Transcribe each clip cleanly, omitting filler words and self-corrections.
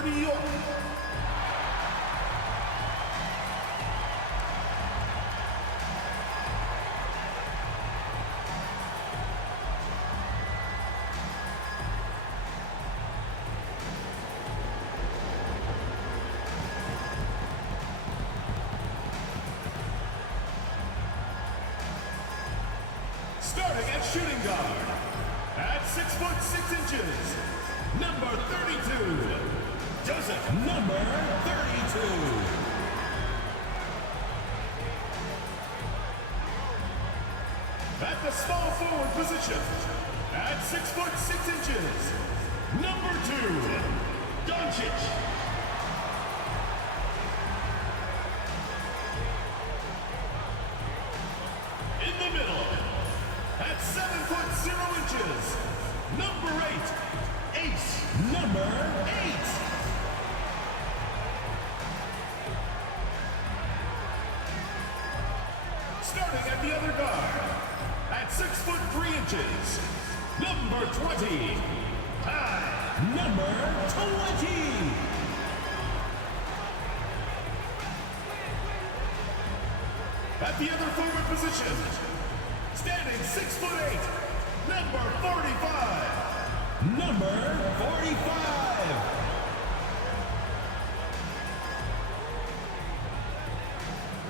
for New York. Starting at shooting guard, at 6 foot 6 inches, number 32, Joseph, number 32. At the small forward position, at 6 foot 6 inches, number 2, Doncic. In the middle, at 7 foot 0 inches, number 8, Ace, number 8. Starting at the other guard, at 6 foot 3 inches, number 20, Ty, number 20. At the other forward position, standing 6 foot 8, number 45. Number 45.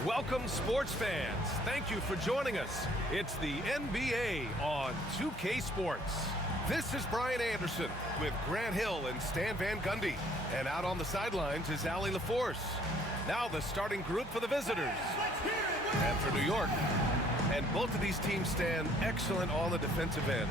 Welcome, sports fans. Thank you for joining us. It's the NBA on 2K Sports. This is Brian Anderson with Grant Hill and Stan Van Gundy. And out on the sidelines is Allie LaForce. Now the starting group for the visitors. And for New York. And both of these teams stand excellent on the defensive end.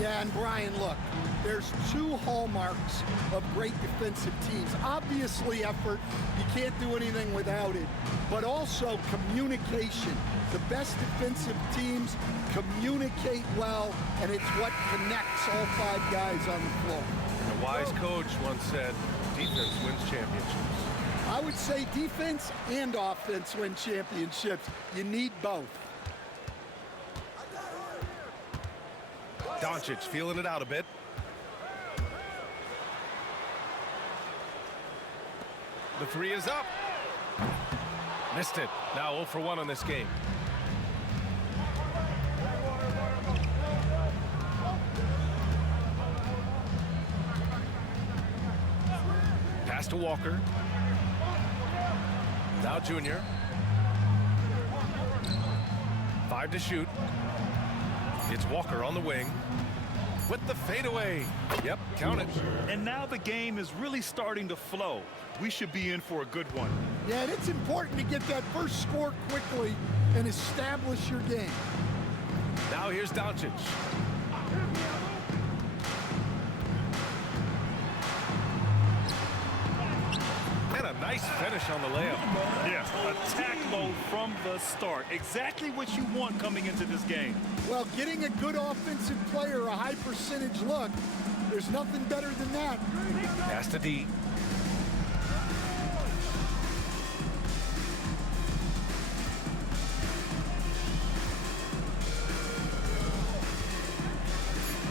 Yeah, and Brian, look, there's two hallmarks of great defensive teams. Obviously effort, you can't do anything without it, but also communication. The best defensive teams communicate well, and it's what connects all 5 guys on the floor. A wise coach once said, defense wins championships. I would say defense and offense win championships. You need both. Doncic feeling it out a bit. The three is up. Missed it. Now 0 for 1 on this game. Pass to Walker. Now Junior. 5 to shoot. It's Walker on the wing with the fadeaway. Yep, count it. And now the game is really starting to flow. We should be in for a good one. Yeah, and it's important to get that first score quickly and establish your game. Now here's Doncic. And a nice finish on the layup. Yeah, attack mode from the start. Exactly what you want coming into this game. Well, getting a good offensive player a high percentage look, there's nothing better than that. Pass to D.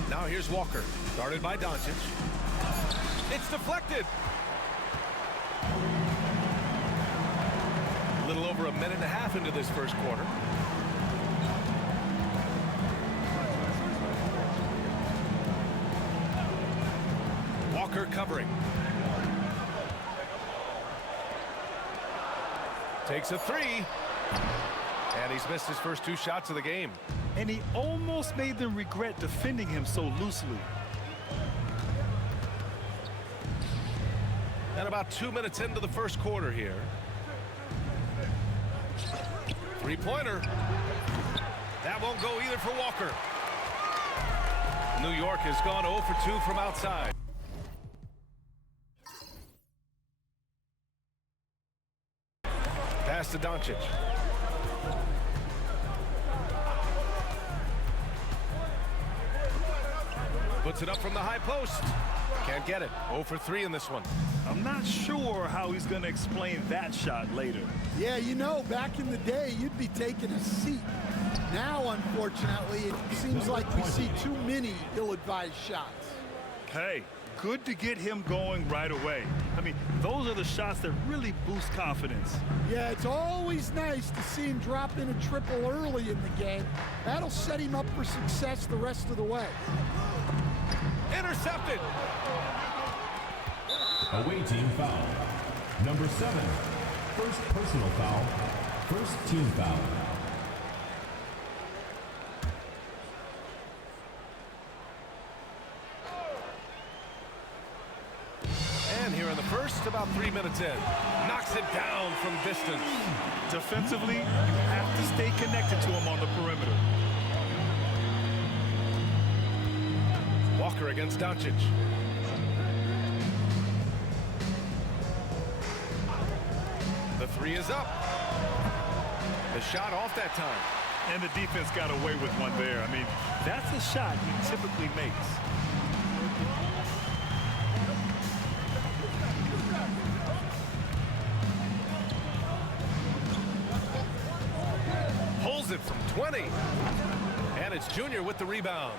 Now here's Walker, guarded by Doncic. It's deflected. A little over a minute and a half into this first quarter. Walker covering. Takes a three. And he's missed his first 2 shots of the game. And he almost made them regret defending him so loosely. And about 2 minutes into the first quarter here. Three-pointer. That won't go either for Walker. New York has gone 0 for 2 from outside. Pass to Doncic. Puts it up from the high post. Can't get it. 0 for 3 in this one. I'm not sure how he's going to explain that shot later. Yeah, you know, back in the day, you'd be taking a seat. Now, unfortunately, it seems like we see too many ill-advised shots. Hey, good to get him going right away. I mean, those are the shots that really boost confidence. Yeah, it's always nice to see him drop in a triple early in the game. That'll set him up for success the rest of the way. Intercepted. Away team foul. Number 7. First personal foul. First team foul. And here in the first, about 3 minutes in. Knocks it down from distance. Defensively, you have to stay connected to him on the perimeter. Walker against Doncic. The three is up. The shot off that time. And the defense got away with one there. I mean, that's a shot he typically makes. Pulls it from 20. And it's Junior with the rebound.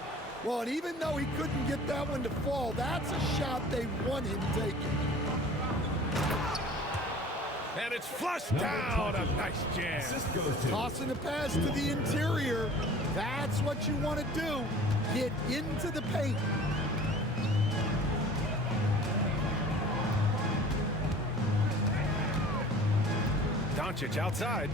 Well, and even though he couldn't get that one to fall, that's a shot they want him taking. And it's flushed down. A nice jam. Tossing the pass to the interior. That's what you want to do. Get into the paint. Doncic outside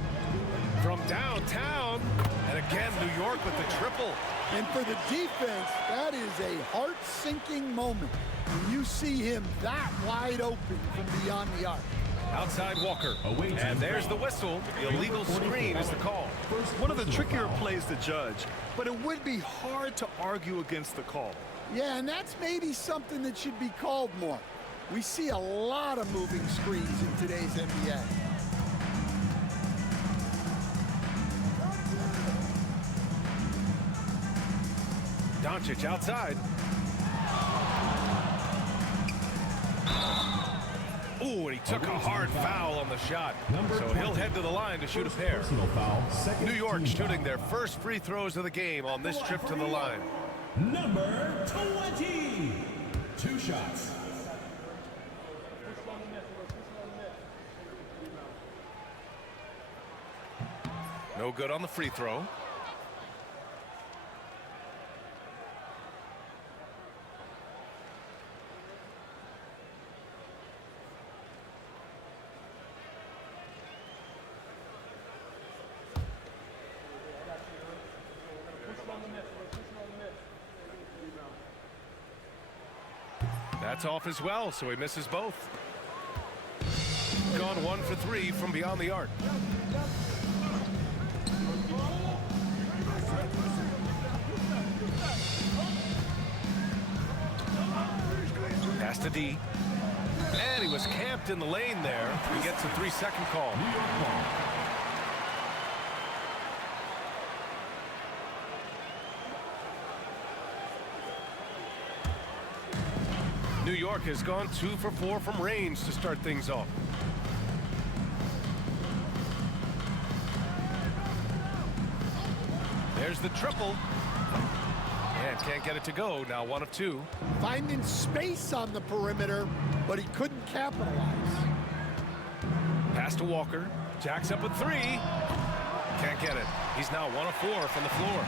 from downtown. And again, New York with the triple. And for the defense, that is a heart-sinking moment when you see him that wide open from beyond the arc. Outside Walker. And there's the whistle. The illegal screen is the call. One of the trickier plays to judge, but it would be hard to argue against the call. Yeah, and that's maybe something that should be called more. We see a lot of moving screens in today's NBA. Doncic outside. Ooh, and he took a hard foul on the shot. So he'll head to the line to shoot a pair. New York shooting their first free throws of the game on this trip to the line. Number 20. 2 shots. No good on the free throw. That's off as well, so he misses both. Gone 1 for 3 from beyond the arc. Pass to D. And he was camped in the lane there. He gets a 3-second call. New York has gone 2 for 4 from range to start things off. There's the triple. And can't get it to go. Now 1 of 2. Finding space on the perimeter, but he couldn't capitalize. Pass to Walker. Jacks up with 3. Can't get it. He's now 1 of 4 from the floor.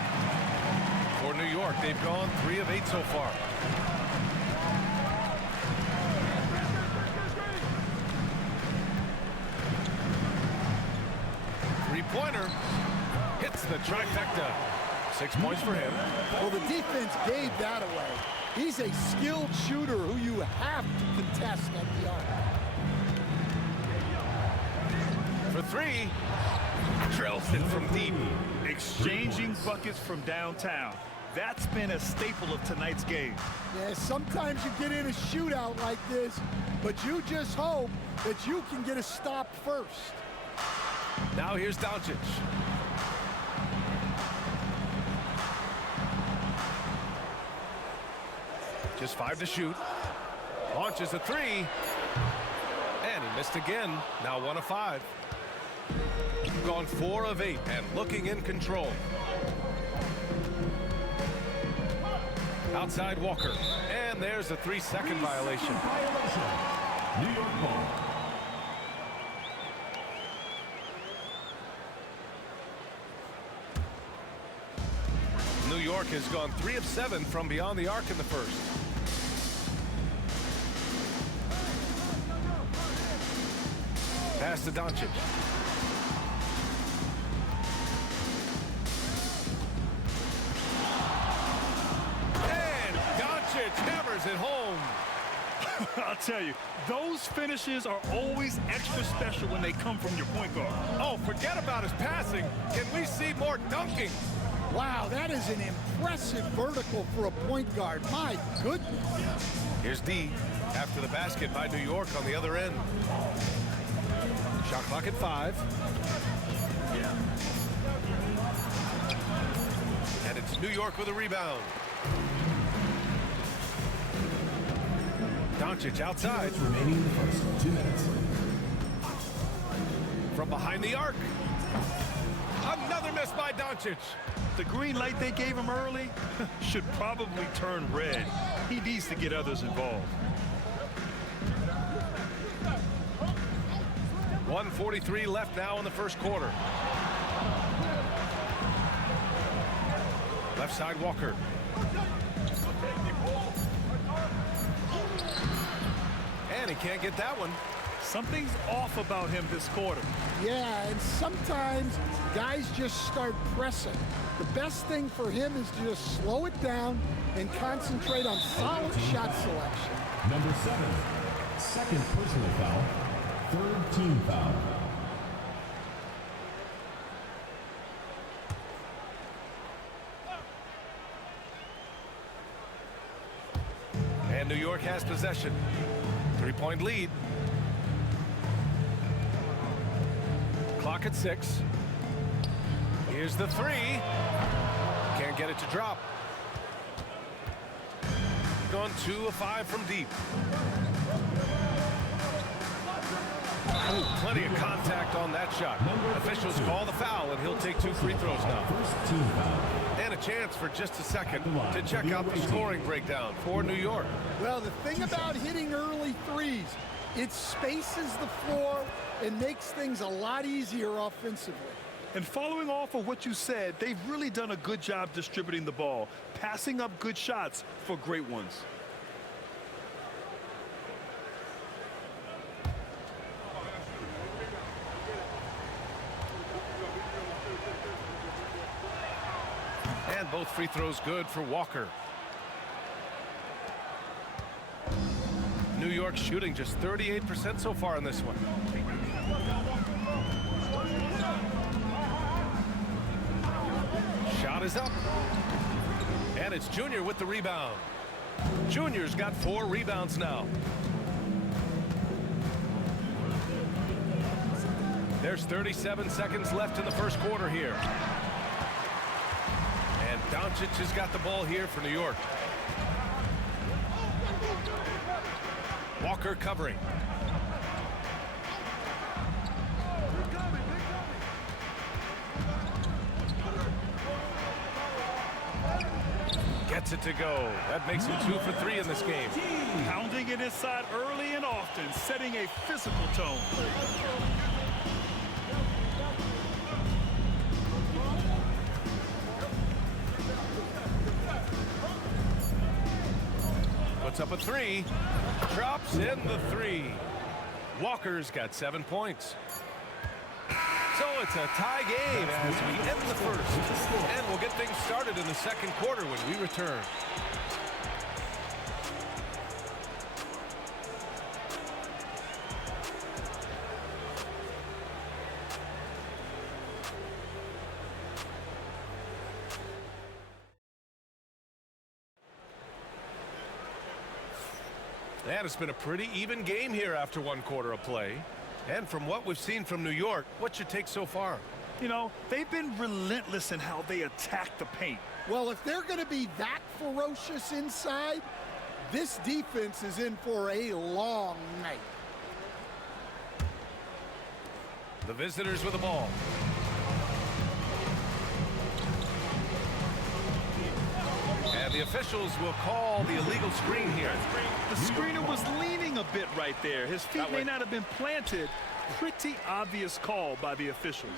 For New York, they've gone 3 of 8 so far. Three-pointer hits the trifecta. 6 points for him. Well, the defense gave that away. He's a skilled shooter who you have to contest at the arc. For 3, drills it from deep. Exchanging buckets from downtown. That's been a staple of tonight's game. Yeah, sometimes you get in a shootout like this, but you just hope that you can get a stop first. Now here's Doncic. Just 5 to shoot. Launches a 3. And he missed again. Now 1 of 5. Gone 4 of 8 and looking in control. Outside Walker. And And there's a 3-second violation. New York ball. New York has gone 3 of 7 from beyond the arc in the first. Pass to Doncic. And Doncic hammers it home. I'll tell you, those finishes are always extra special when they come from your point guard. Oh, forget about his passing. Can we see more dunking? Wow, that is an impressive vertical for a point guard. My goodness. Here's D after the basket by New York on the other end. Shot clock at 5. And it's New York with a rebound. Doncic outside. Remaining in the first 2 minutes. From behind the arc. Another miss by Doncic. The green light they gave him early should probably turn red. He needs to get others involved. 1:43 left now in the first quarter. Left side, Walker. And he can't get that one. Something's off about him this quarter. Yeah, and sometimes guys just start pressing. The best thing for him is to just slow it down and concentrate on solid shot selection. Number 7, second personal foul, third team foul. And New York has possession. 3-point lead. Clock at 6. Here's the 3. Can't get it to drop. Gone 2 of 5 from deep. Ooh, plenty of contact on that shot. Officials call the foul, and he'll take 2 free throws now. First team foul. And a chance for just a second to check out the scoring breakdown for New York. Well, the thing about hitting early threes, it spaces the floor and makes things a lot easier offensively. And following off of what you said, they've really done a good job distributing the ball, passing up good shots for great ones. And both free throws good for Walker. New York shooting just 38% so far in this one. Shot is up. And it's Junior with the rebound. Junior's got 4 rebounds now. There's 37 seconds left in the first quarter here. And Doncic has got the ball here for New York. Walker covering. Gets it to go. That makes him 2 for 3 in this game. Pounding it inside early and often, setting a physical tone. Puts up a 3. Drops in the 3. Walker's got 7 points. So it's a tie game as we end the first. And we'll get things started in the second quarter when we return. And it's been a pretty even game here after 1 quarter of play. And from what we've seen from New York, what's your take so far? You know, they've been relentless in how they attack the paint. Well, if they're going to be that ferocious inside, this defense is in for a long night. The visitors with the ball. And The officials will call the illegal screen here. The screener was leaning a bit right there. His feet may not have been planted. Pretty obvious call by the officials.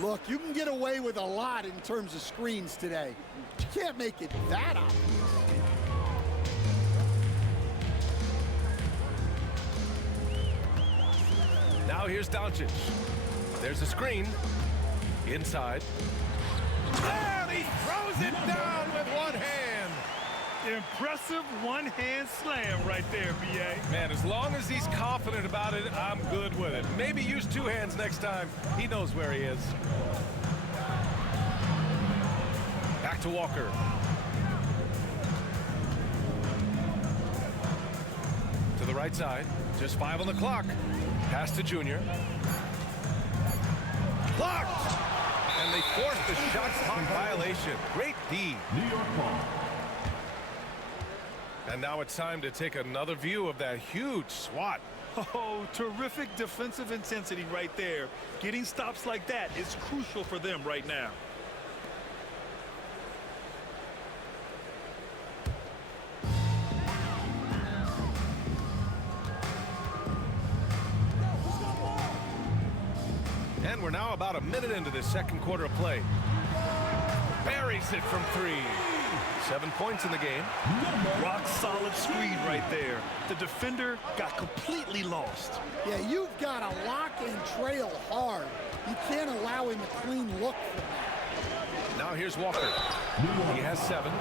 Look, you can get away with a lot in terms of screens today. You can't make it that obvious. Now here's Doncic. There's a screen. Inside. And he throws it down with one hand. Impressive one-hand slam right there, B.A. Man, as long as he's confident about it, I'm good with it. Maybe use two hands next time. He knows where he is. Back to Walker. To the right side. Just 5 on the clock. Pass to Junior. Blocked! And they forced the shot clock violation. Great D. New York ball. And now it's time to take another view of that huge swat. Oh, terrific defensive intensity right there. Getting stops like that is crucial for them right now. And we're now about a minute into this second quarter of play. Buries it from 3. 7 points in the game. Rock solid screen right there. The defender got completely lost. Yeah, you've got to lock and trail hard. You can't allow him a clean look for that. Now here's Walker. He has 7.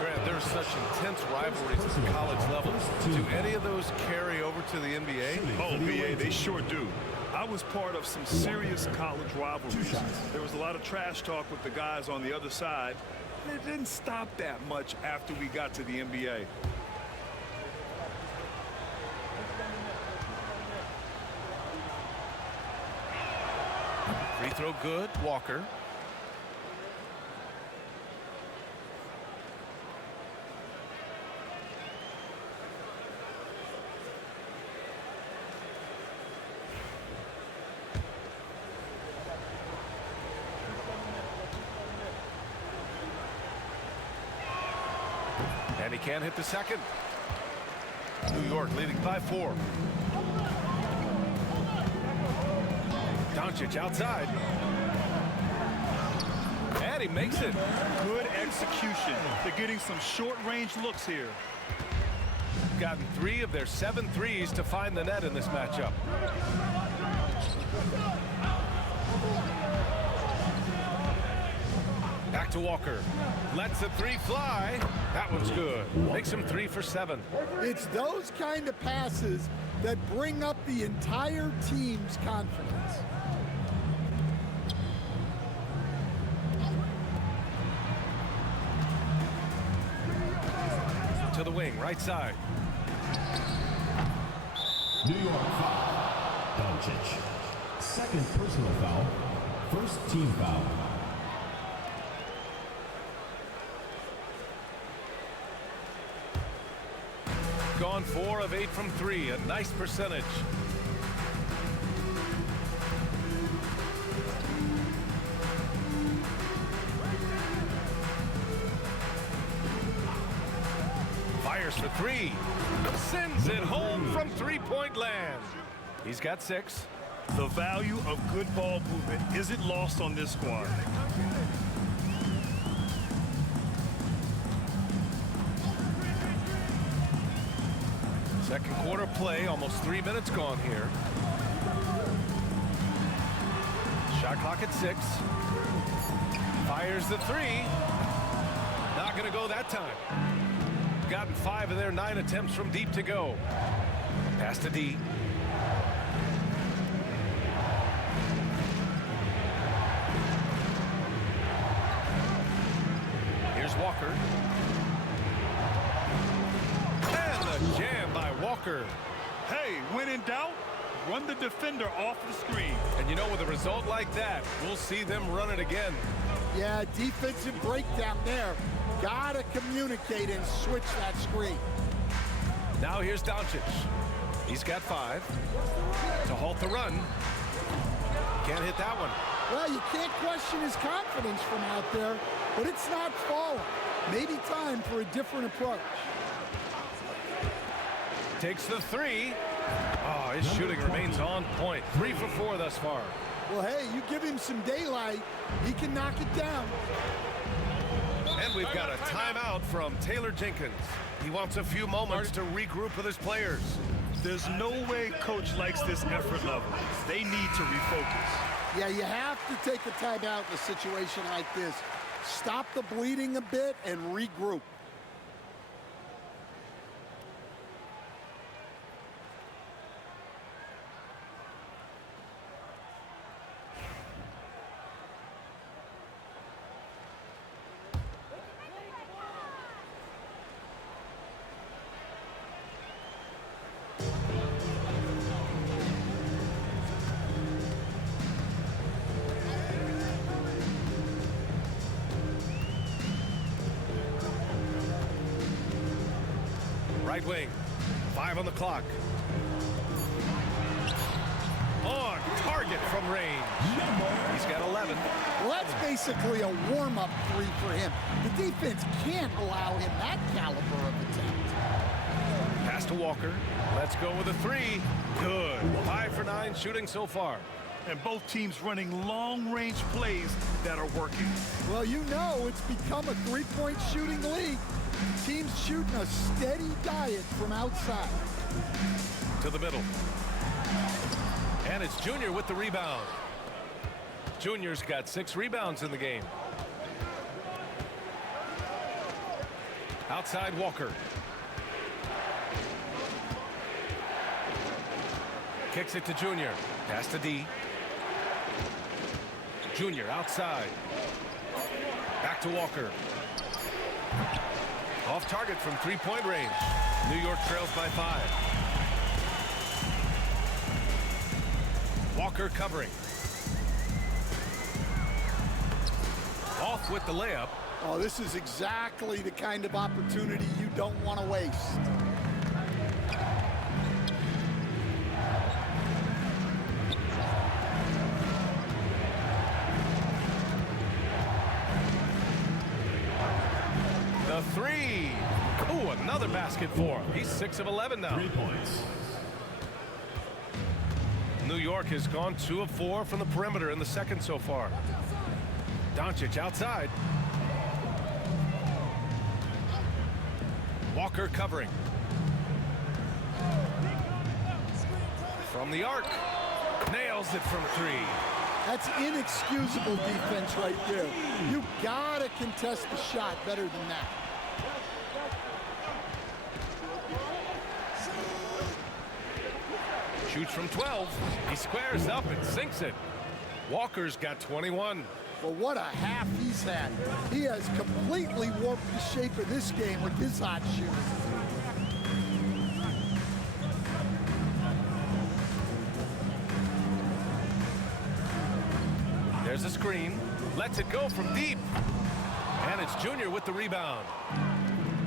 Grant, there's such intense rivalries at the college level. Do any of those carry over to the NBA? Oh, BA, they sure do. I was part of some serious college rivalries. There was a lot of trash talk with the guys on the other side. It didn't stop that much after we got to the NBA. Free throw good, Walker. And he can't hit the second. New York leading by 4. Doncic outside. And he makes it. Good execution. They're getting some short-range looks here. Gotten 3 of their 7 threes to find the net in this matchup. Back to Walker. Lets the 3 fly. That one's good. Makes him 3 for 7. It's those kind of passes that bring up the entire team's confidence. To the wing, right side. New York foul. Doncic. Second personal foul. First team foul. Gone 4 of 8 from 3. A nice percentage. Fires for 3. Sends it home from three-point land. He's got 6. The value of good ball movement isn't lost on this squad. Second quarter play, almost 3 minutes gone here. Shot clock at 6. Fires the 3. Not gonna go that time. Gotten 5 of their 9 attempts from deep to go. Pass to D. Here's Walker. And the jam by Walker. Hey, when in doubt, run the defender off the screen. And you know, with a result like that, we'll see them run it again. Yeah, defensive breakdown there. Gotta communicate and switch that screen. Now here's Doncic. He's got 5 to halt the run. Can't hit that one. Well, you can't question his confidence from out there. but it's not falling. Maybe time for a different approach. Takes the three. Oh, his shooting remains on point. 3 for 4 thus far. Well, hey, you give him some daylight, he can knock it down. And we've got a timeout from Taylor Jenkins. He wants a few moments to regroup with his players. There's no way coach likes this effort level. They need to refocus. Yeah, you have to take a timeout in a situation like this. Stop the bleeding a bit and regroup. Right wing, 5 on the clock. On target from range. He's got 11. Well, that's basically a warm-up three for him. The defense can't allow him that caliber of attempt. Pass to Walker. Let's go with a 3. Good. 5 for 9 shooting so far. And both teams running long-range plays that are working. Well, you know it's become a three-point shooting league. Teams shooting a steady diet from outside. To the middle. And it's Junior with the rebound. Junior's got 6 rebounds in the game. Outside Walker. Kicks it to Junior. Pass to D. Junior outside. Back to Walker. Off target from 3-point range. New York trails by 5. Walker covering. Off with the layup. Oh, this is exactly the kind of opportunity you don't want to waste. The 3. Ooh, another basket for him. He's 6 of 11 now. 3 points. New York has gone 2 of 4 from the perimeter in the second so far. Doncic outside. Walker covering. From the arc. Nails it from 3. That's inexcusable defense right there. You gotta contest the shot better than that. Shoots from 12. He squares up and sinks it. Walker's got 21. Well, what a half he's had. He has completely warped the shape of this game with his hot shooting. There's a screen. Lets it go from deep. And it's Junior with the rebound.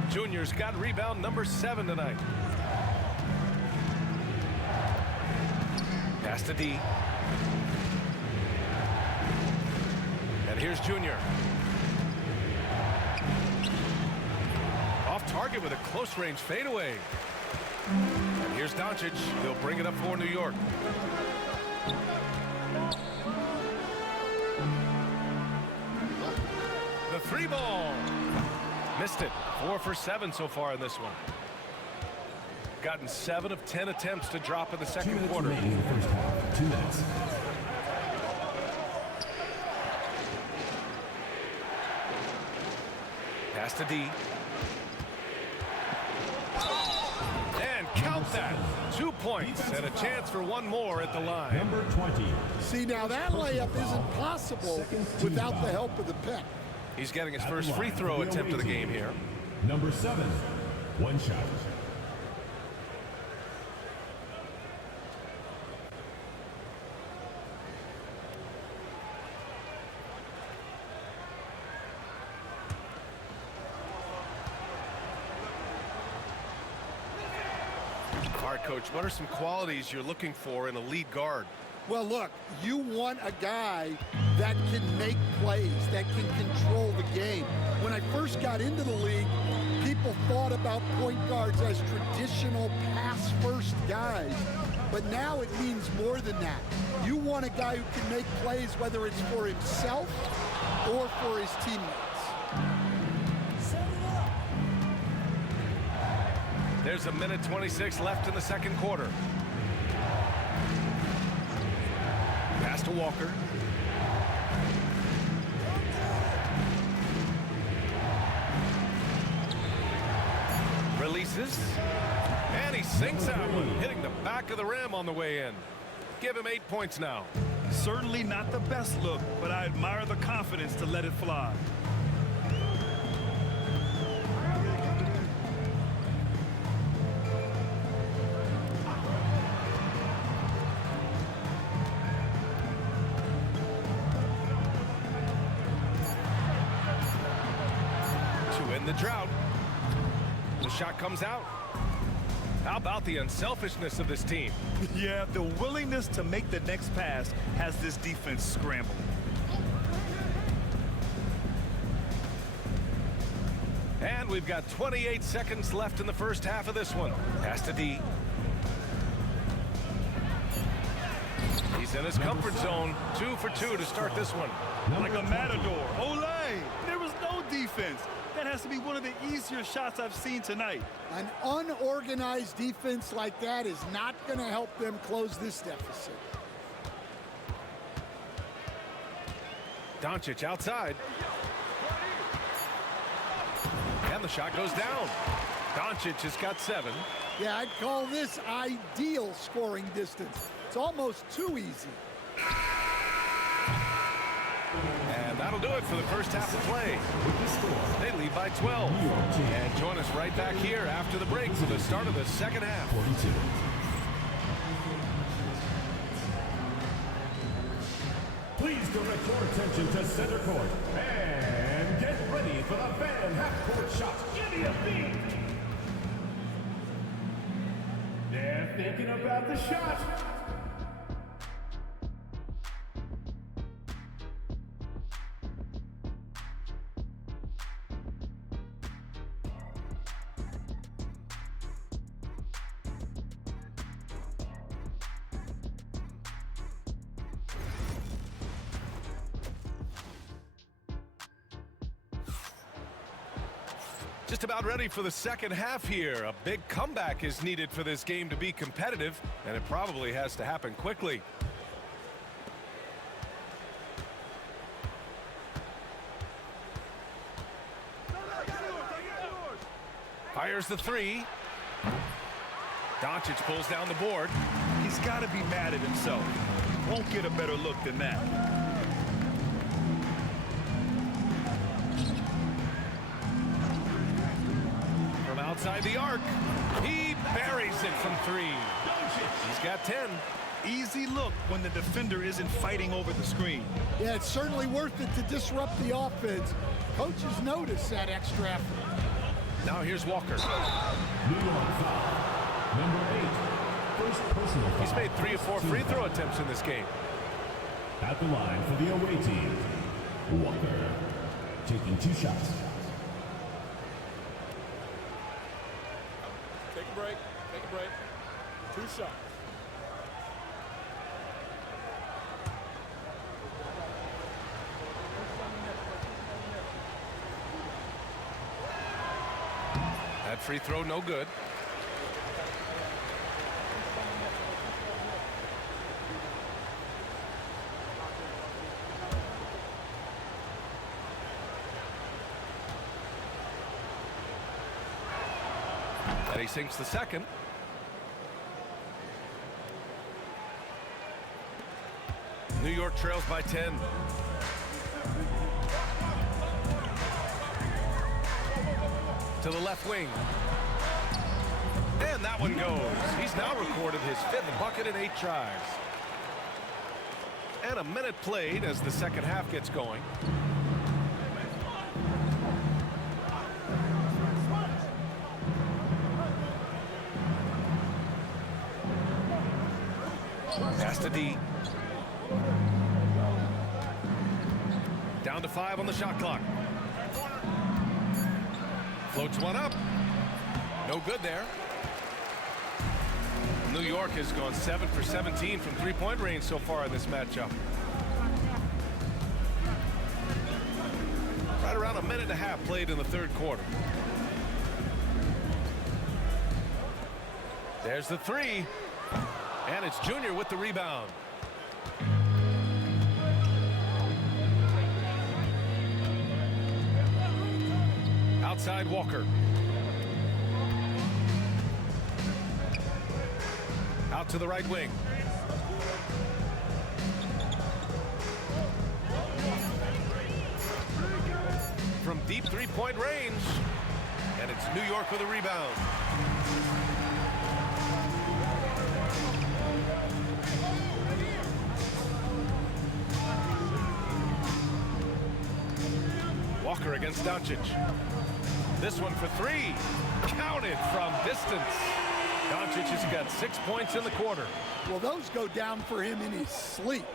Junior's got rebound number 7 tonight. Pass to D. And here's Junior. Off target with a close range fadeaway. And here's Doncic. He'll bring it up for New York. The 3 ball. Missed it. 4 for 7 so far in this one. Gotten 7 of 10 attempts to drop in the second quarter. Remaining in the first half. 2 minutes. Pass to D. And count that. 2 points and a chance for one more at the line. Number 20. See, now that layup isn't possible without the help of the pick. He's getting his first free throw attempt of the game here. Number 7. 1 shot. All right, Coach, what are some qualities you're looking for in a lead guard? Well, look, you want a guy that can make plays, that can control the game. first got into the league, people thought about point guards as traditional pass-first guys. But now it means more than that. You want a guy who can make plays, whether it's for himself or for his teammates. There's 1:26 left in the second quarter. Pass to Walker. Releases. And he sinks that one, hitting the back of the rim on the way in. Give him 8 points now. Certainly not the best look, but I admire the confidence to let it fly. To end the drought. The shot comes out. How about the unselfishness of this team? Yeah, the willingness to make the next pass has this defense scrambled. And we've got 28 seconds left in the first half of this one. Pass to D. He's in his comfort zone. 2 for 2 to start this one. Like a matador. Olay! There was no defense. That has to be one of the easier shots I've seen tonight. An unorganized defense like that is not going to help them close this deficit. Doncic outside. And the shot goes down. Doncic has got 7. Yeah, I'd call this ideal scoring distance. It's almost too easy. And that'll do it for the first half of play. They lead by 12. And join us right back here after the break for the start of the second half. Please direct your attention to center court and get ready for the fan half-court shot. Give me a beat. They're thinking about the shot. Just about ready for the second half here. A big comeback is needed for this game to be competitive, and it probably has to happen quickly. Fires the 3. Doncic pulls down the board. He's got to be mad at himself. Won't get a better look than that. Outside the arc, he buries it from 3. He's got 10. Easy look when the defender isn't fighting over the screen. Yeah, it's certainly worth it to disrupt the offense. Coaches notice that extra effort. Now here's Walker. New York foul. Number 8. First personal foul. He's made 3 of 4 free throw attempts in this game. At the line for the away team, Walker taking 2 shots. Take a break. Take a break. 2 shots. That free throw no good. And he sinks the second. New York trails by 10. To the left wing. And that one goes. He's now recorded his 5th bucket in 8 tries. And a minute played as the second half gets going. Pass to D. Down to 5 on the shot clock. Floats one up. No good there. New York has gone 7 for 17 from three-point range so far in this matchup. Right around a minute and a half played in the third quarter. There's the three. And it's Junior with the rebound. Outside Walker. Out to the right wing. From deep three-point range. And it's New York with a rebound. Walker against Doncic. This one for three. Counted from distance. Doncic has got 6 points in the quarter. Well, those go down for him in his sleep.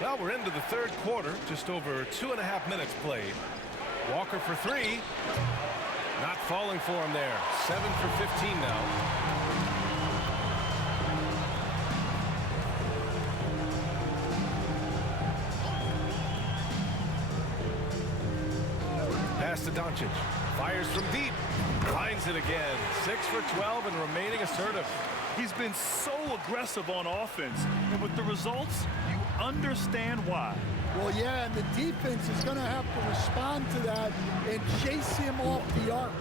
Well, we're into the third quarter. Just over 2.5 minutes played. Walker for three. Not falling for him there. 7 for 15 now. Pass to Doncic. Fires from deep. Finds it again. 6 for 12 and remaining assertive. He's been so aggressive on offense, and with the results, you understand why. Well, yeah, and the defense is going to have to respond to that and chase him off the arc.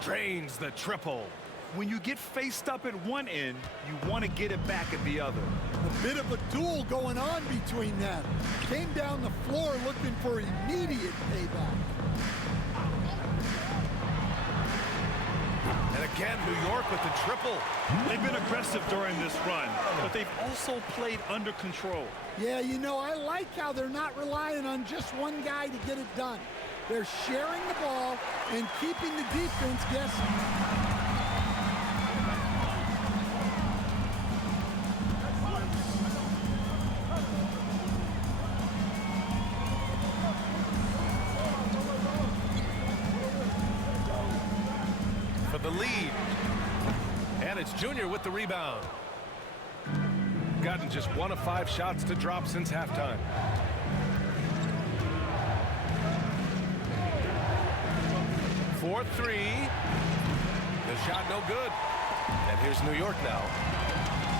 Drains the triple. When you get faced up at one end, you want to get it back at the other. A bit of a duel going on between them. Came down the floor looking for immediate payback. And again, New York with the triple. They've been aggressive during this run, but they've also played under control. Yeah, you know, I like how they're not relying on just one guy to get it done. They're sharing the ball and keeping the defense guessing. For the lead. And it's Junior with the rebound. Gotten just 1 of 5 shots to drop since halftime. For three. The shot no good. And here's New York now.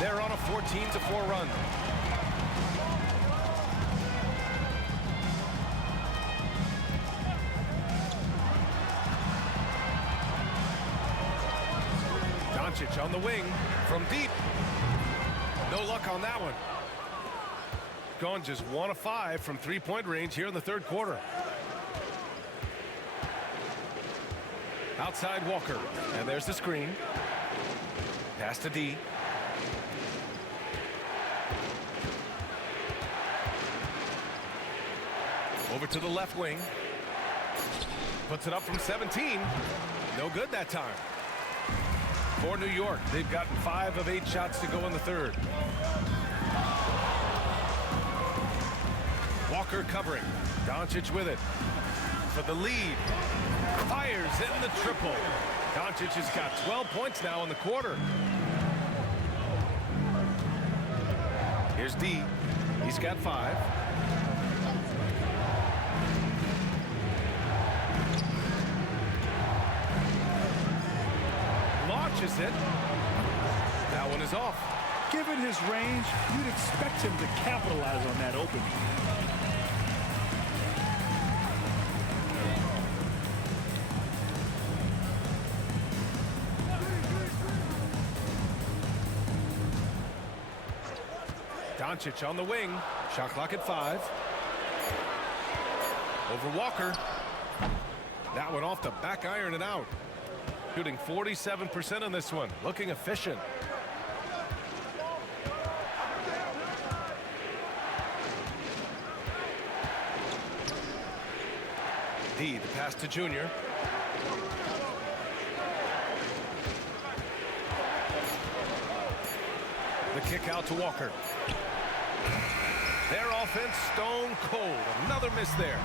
They're on a 14-4 run. Doncic on the wing from deep. No luck on that one. Gone just 1 of 5 from three-point range here in the third quarter. Outside Walker. And there's the screen. Pass to D. Over to the left wing. Puts it up from 17. No good that time. For New York, they've gotten 5 of 8 shots to go in the third. Walker covering. Doncic with it. For the lead. Fires in the triple. Doncic has got 12 points now in the quarter. Here's D. He's got 5. Launches it. That one is off. Given his range, you'd expect him to capitalize on that opening. Doncic on the wing. Shot clock at 5. Over Walker. That one off the back iron and out. Shooting 47% on this one. Looking efficient. D, the pass to Junior. The kick out to Walker. Their offense stone cold. Another miss there.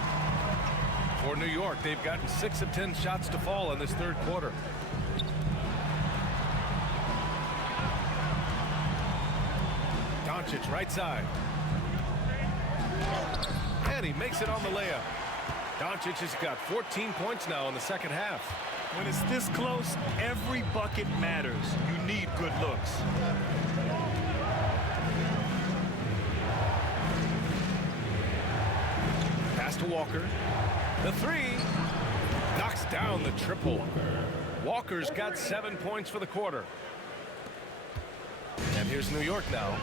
For New York, they've gotten 6 of 10 shots to fall in this third quarter. Doncic right side. And he makes it on the layup. Doncic has got 14 points now in the second half. When it's this close, every bucket matters. You need good looks. Pass to Walker. The three. Knocks down the triple. Walker's got 7 points for the quarter. And here's New York now.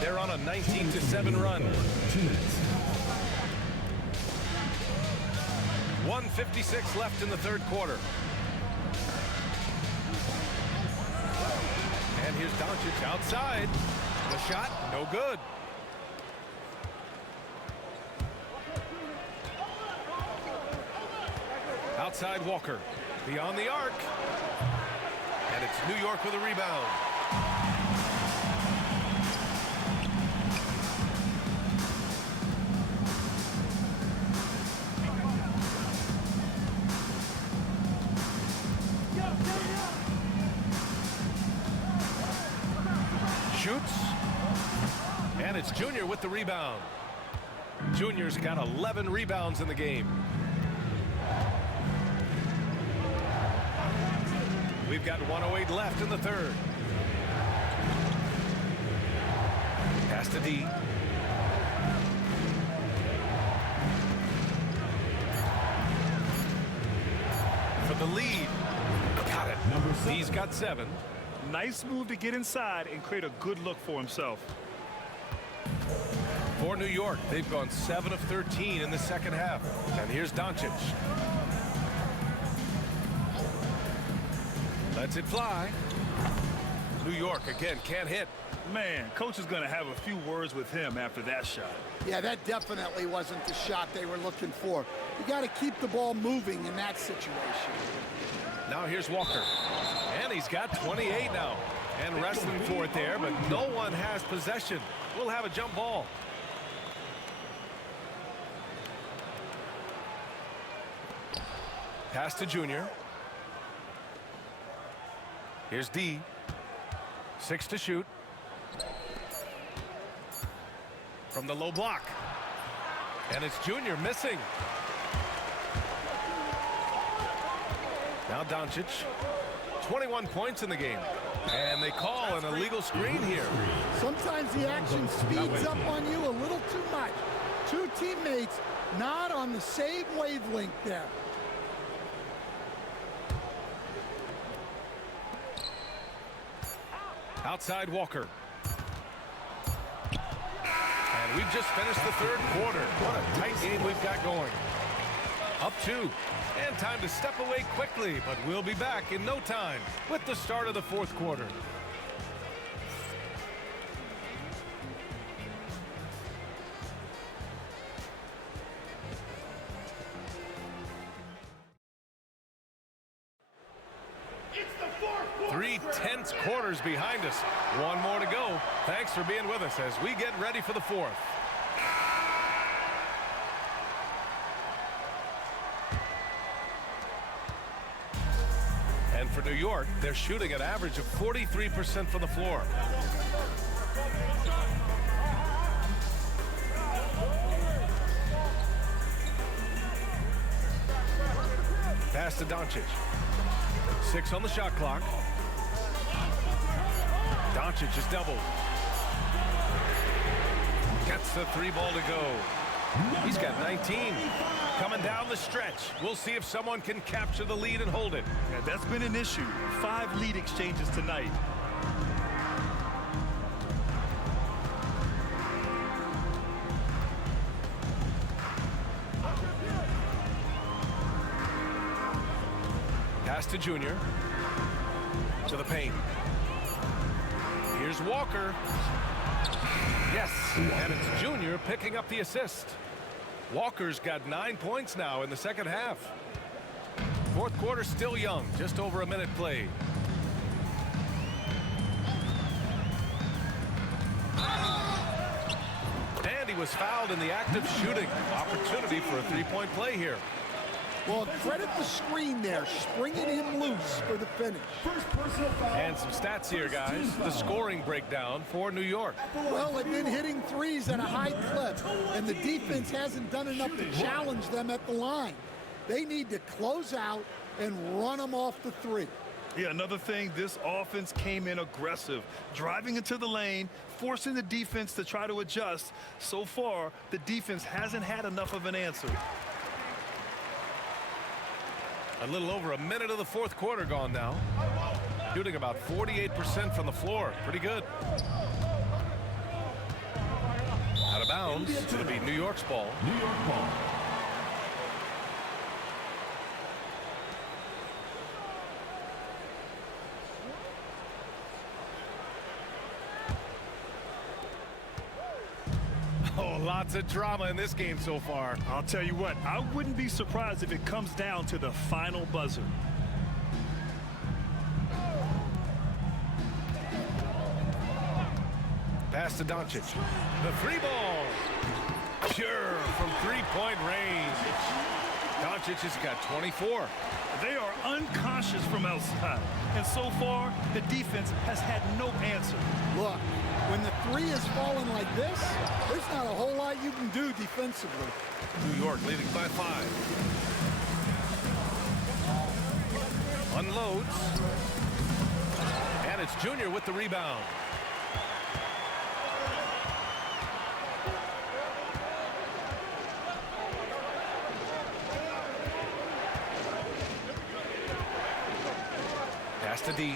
They're on a 19-7 run. 1:56 left in the third quarter. And here's Doncic outside. The shot, no good. Outside Walker. Beyond the arc. And it's New York with a rebound. Shoots. And it's Junior with the rebound. Junior's got 11 rebounds in the game. We've got 1:08 left in the third. Pass to D. For the lead. Got it. He's got 7. Nice move to get inside and create a good look for himself. For New York, they've gone 7 of 13 in the second half. And here's Doncic. Lets it fly. New York again can't hit. Man, coach is going to have a few words with him after that shot. Yeah, that definitely wasn't the shot they were looking for. You got to keep the ball moving in that situation. Now here's Walker. And he's got 28 now. And wrestling for it there, but no one has possession. We'll have a jump ball. Pass to Junior. Here's D. 6 to shoot. From the low block. And it's Junior missing. Now Doncic. 21 points in the game. And they call an illegal screen here. Sometimes the action speeds up on you a little too much. Two teammates not on the same wavelength there. Outside Walker. And we've just finished the third quarter. What a tight game we've got going. Up 2. And time to step away quickly, but we'll be back in no time with the start of the fourth quarter. It's the fourth quarter. 3 tense quarters behind us. One more to go. Thanks for being with us as we get ready for the fourth. And for New York, they're shooting an average of 43% from the floor. Pass to Doncic. 6 on the shot clock. Doncic is doubled. Gets the 3 ball to go. He's got 19. Coming down the stretch. We'll see if someone can capture the lead and hold it. Yeah, that's been an issue. 5 lead exchanges tonight. Pass to Junior. To the paint. Here's Walker. Yes, and it's Junior picking up the assist. Walker's got 9 points now in the second half. Fourth quarter still young, just over a minute played. was fouled in the act of shooting. Opportunity for a three-point play here. Well, credit the screen there, springing him loose for the finish. First personal foul. And some stats here, guys. The scoring breakdown for New York. Well, they've been hitting threes at a high clip, and the defense hasn't done enough to challenge them at the line. They need to close out and run them off the three. Yeah, another thing, this offense came in aggressive, driving into the lane, forcing the defense to try to adjust. So far, the defense hasn't had enough of an answer. A little over a minute of the fourth quarter gone now. Shooting about 48% from the floor. Pretty good. Out of bounds. It's going to be New York's ball. New York ball. Oh, lots of drama in this game so far. I'll tell you what, I wouldn't be surprised if it comes down to the final buzzer. Pass to Doncic. The three ball. Pure from three-point range. Doncic has got 24. They are unconscious from outside. And so far, the defense has had no answer. Look, when the three is falling like this, there's not a whole lot you can do defensively. New York leading by 5. Unloads. And it's Junior with the rebound. Pass to D.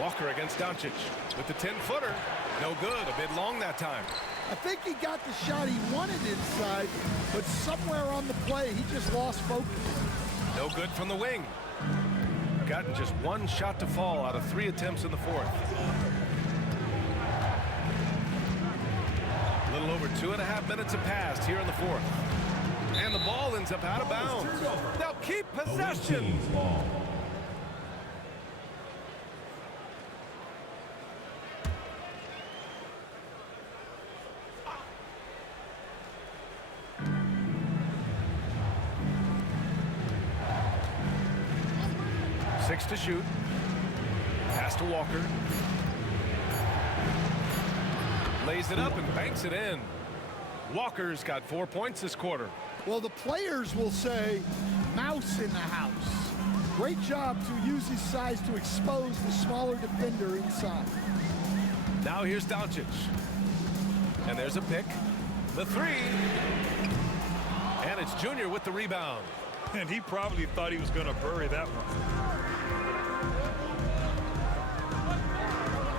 Walker against Doncic with the 10-footer. No good. A bit long that time. I think he got the shot he wanted inside, but somewhere on the play, he just lost focus. No good from the wing. Gotten just one shot to fall out of 3 attempts in the fourth. A little over 2.5 minutes have passed here in the fourth. And the ball ends up out of bounds. They'll keep possession. Ball. Six to shoot. Pass to Walker. Lays it up and banks it in. Walker's got 4 points this quarter. Well, the players will say, mouse in the house. Great job to use his size to expose the smaller defender inside. Now here's Doncic. And there's a pick. The three. And it's Junior with the rebound. And he probably thought he was going to bury that one.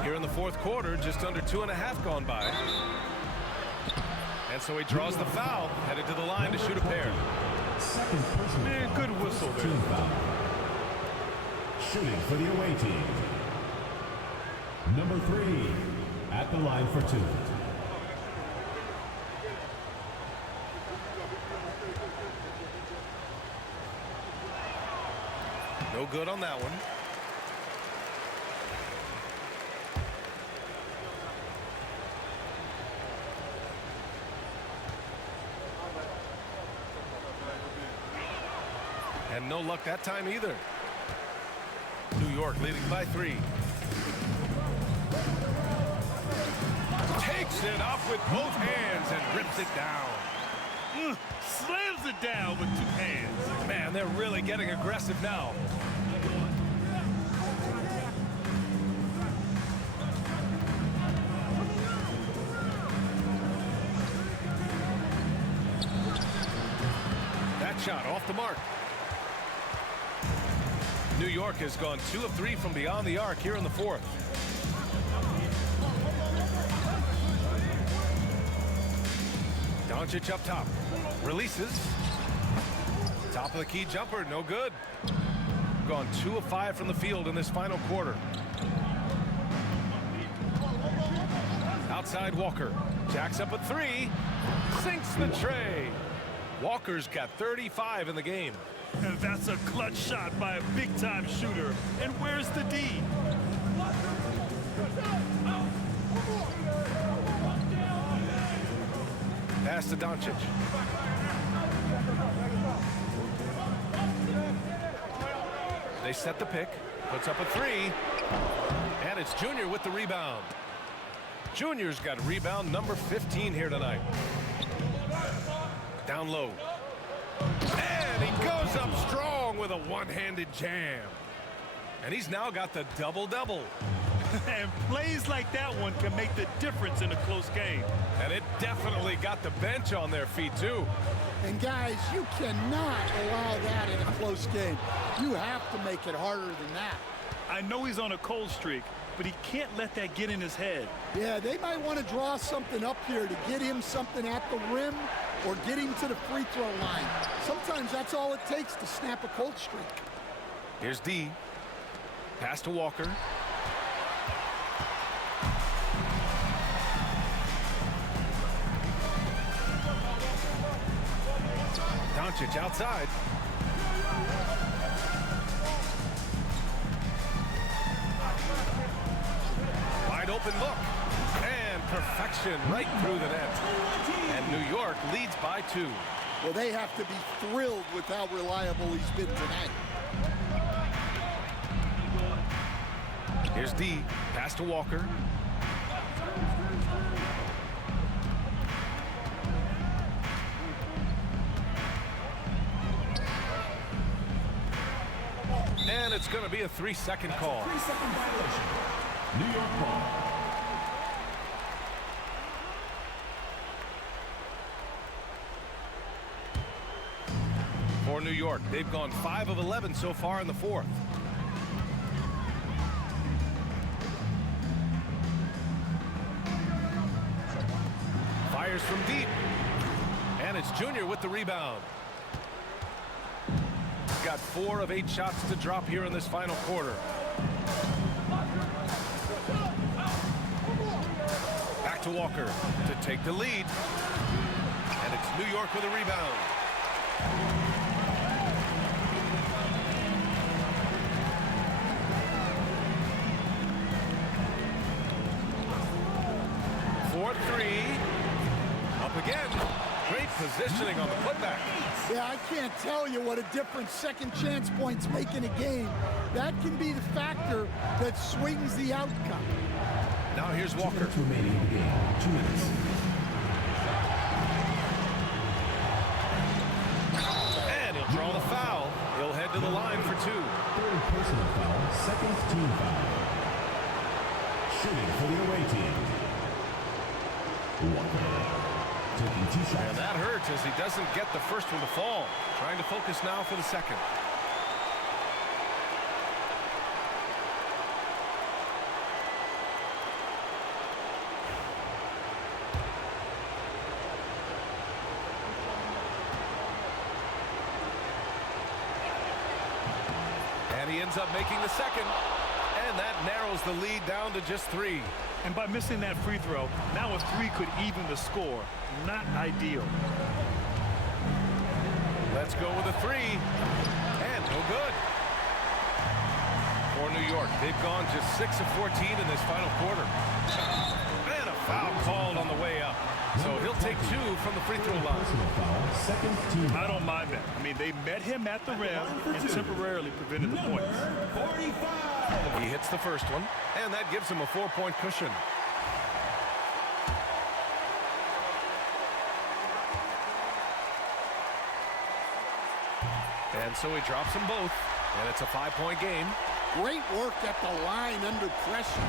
Here in the fourth quarter, just under 2.5 gone by. And so he draws the foul, headed to the line to shoot a pair. Second personal Man, foul. good whistle there. Team foul. Shooting for the away team. Number 3 at the line for 2. No good on that one. And no luck that time either. New York leading by 3. Takes it up with both hands and rips it down. Slams it down with 2 hands. Man, they're really getting aggressive now. That shot off the mark. New York has gone 2 of 3 from beyond the arc here in the fourth. Doncic up top. Releases. Top of the key jumper, no good. Gone 2 of 5 from the field in this final quarter. Outside Walker. Jacks up a 3. Sinks the tray. Walker's got 35 in the game. And that's a clutch shot by a big-time shooter. And where's the D? pass to Doncic. They set the pick. Puts up a three. And it's Junior with the rebound. Junior's got rebound number 15 here tonight. Down low. And he goes up strong with a one-handed jam. And he's now got the double-double. And plays like that one can make the difference in a close game. And it definitely got the bench on their feet, too. And guys, you cannot allow that in a close game. You have to make it harder than that. I know he's on a cold streak, but he can't let that get in his head. Yeah, they might want to draw something up here to get him something at the rim or get him to the free throw line. Sometimes that's all it takes to snap a cold streak. Here's D. Pass to Walker. Doncic outside. Wide open look. And perfection right through the net. And New York leads by 2. Well, they have to be thrilled with how reliable he's been tonight. Here's D. Pass to Walker. And it's going to be a 3-second call. 3-second violation. New York ball. For New York, they've gone 5 of 11 so far in the fourth. Fires from deep. And it's Junior with the rebound. Got 4 of 8 shots to drop here in this final quarter. Back to Walker to take the lead. And it's New York with a rebound. Fourth three. Up again. Great positioning on the putback. Yeah, I can't tell you what a difference second chance points make in a game. That can be the factor that swings the outcome. Now here's Walker. Remaining in the game. 2 minutes. And he'll draw the foul. He'll head to the line for 2. Third personal foul. Second team foul. Shooting for the away team. Walker. Taking 2 shots. And that hurts as he doesn't get the first one to fall. Trying to focus now for the second. And he ends up making the second. And that narrows the lead down to just 3. And by missing that free throw, now a 3 could even the score. Not ideal. Let's go with a 3. And no good. For New York, they've gone just 6 of 14 in this final quarter. And a foul called on the way up. So he'll take 2 from the free throw line. Personal foul. Second team. I don't mind that. I mean, they met him at the rim and temporarily prevented the points. 45. He hits the first one, and that gives him a 4-point cushion. And so he drops them both, and it's a 5-point game. Great work at the line under pressure.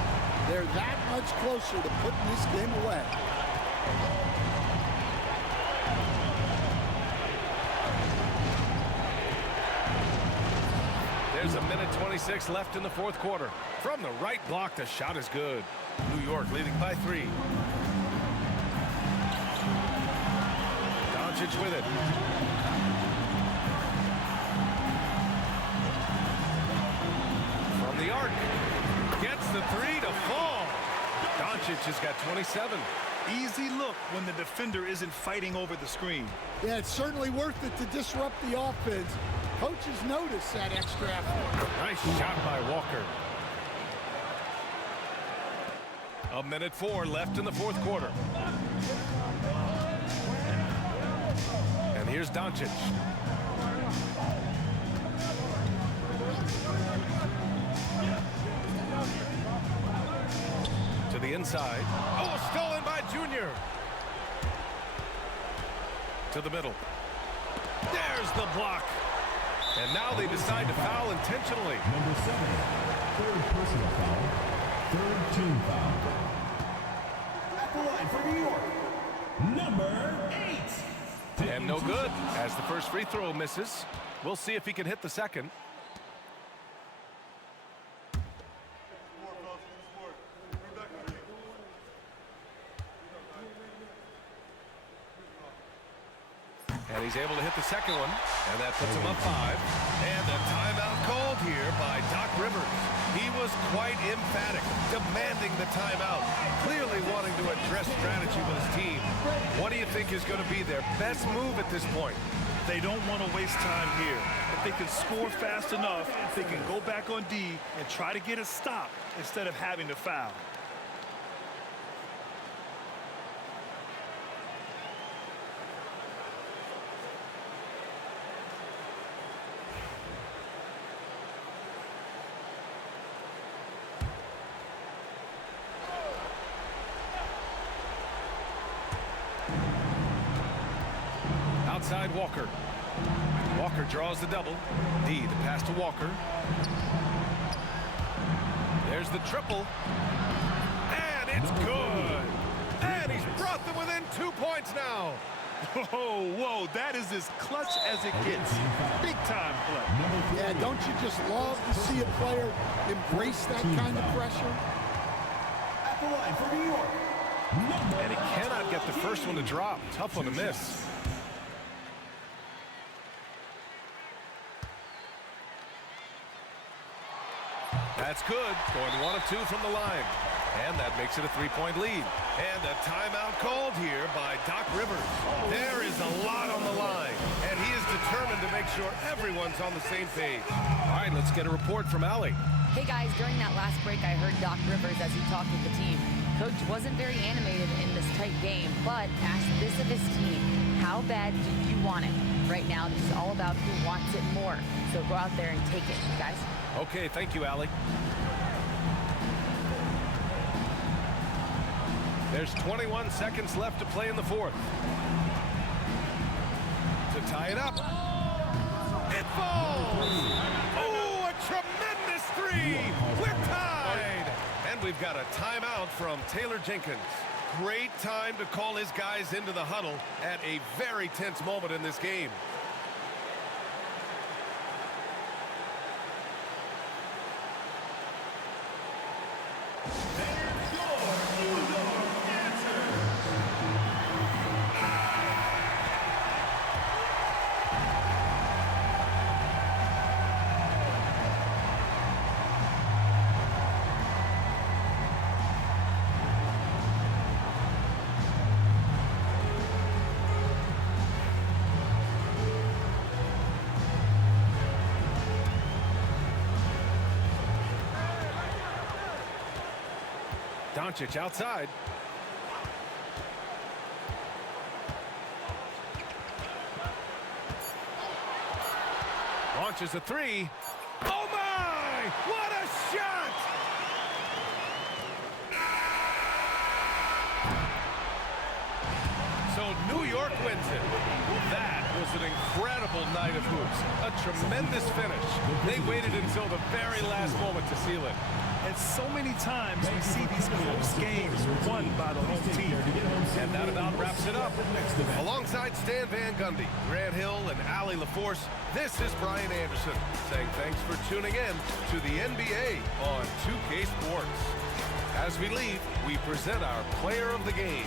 They're that much closer to putting this game away. There's a minute 26 left in the fourth quarter. From the right block, the shot is good. New York leading by 3. Doncic with it. From the arc. Gets the 3 to fall. Doncic has got 27. Easy look when the defender isn't fighting over the screen. Yeah, it's certainly worth it to disrupt the offense. Coaches notice that extra effort. Nice shot by Walker. A minute 4 left in the fourth quarter. And here's Doncic. To the inside. Oh, stolen by Junior. To the middle. There's the block. And now they decide to foul intentionally. Number 7, third personal foul, third team foul. At the line for New York, number 8. And no good, as the first free throw misses. We'll see if he can hit the second. And he's able to hit the second one, and that puts him up 5. And a timeout called here by Doc Rivers. He was quite emphatic, demanding the timeout, clearly wanting to address strategy with his team. What do you think is going to be their best move at this point? They don't want to waste time here. If they can score fast enough, they can go back on D and try to get a stop instead of having to foul. Outside Walker. Walker draws the double. D, the pass to Walker. There's the triple. And it's good. And he's brought them within 2 points now. Whoa, that is as clutch as it gets. Big time play. Yeah, don't you just love to see a player embrace that kind of pressure? At the line for New York, And he cannot get the first one to drop. Tough one to miss. That's good. Going 1 of 2 from the line. And that makes it a 3-point lead. And a timeout called here by Doc Rivers. There is a lot on the line. And he is determined to make sure everyone's on the same page. All right, let's get a report from Allie. Hey guys, during that last break, I heard Doc Rivers as he talked with the team. Coach wasn't very animated in this tight game, but asked this of his team: how bad do you want it? Right now, this is all about who wants it more. So go out there and take it, guys. Okay, thank you, Allie. There's 21 seconds left to play in the fourth. To tie it up. It falls! Oh, a tremendous 3! We're tied! And we've got a timeout from Taylor Jenkins. Great time to call his guys into the huddle at a very tense moment in this game. Doncic outside. Launches a 3. Oh my! What a shot! So New York wins it. That was an incredible night of hoops. A tremendous finish. They waited until the very last moment to seal it. And so many times we see these close games won by the home team. And that about wraps it up. Alongside Stan Van Gundy, Grant Hill, and Allie LaForce, this is Brian Anderson saying thanks for tuning in to the NBA on 2K Sports. As we leave, we present our player of the game.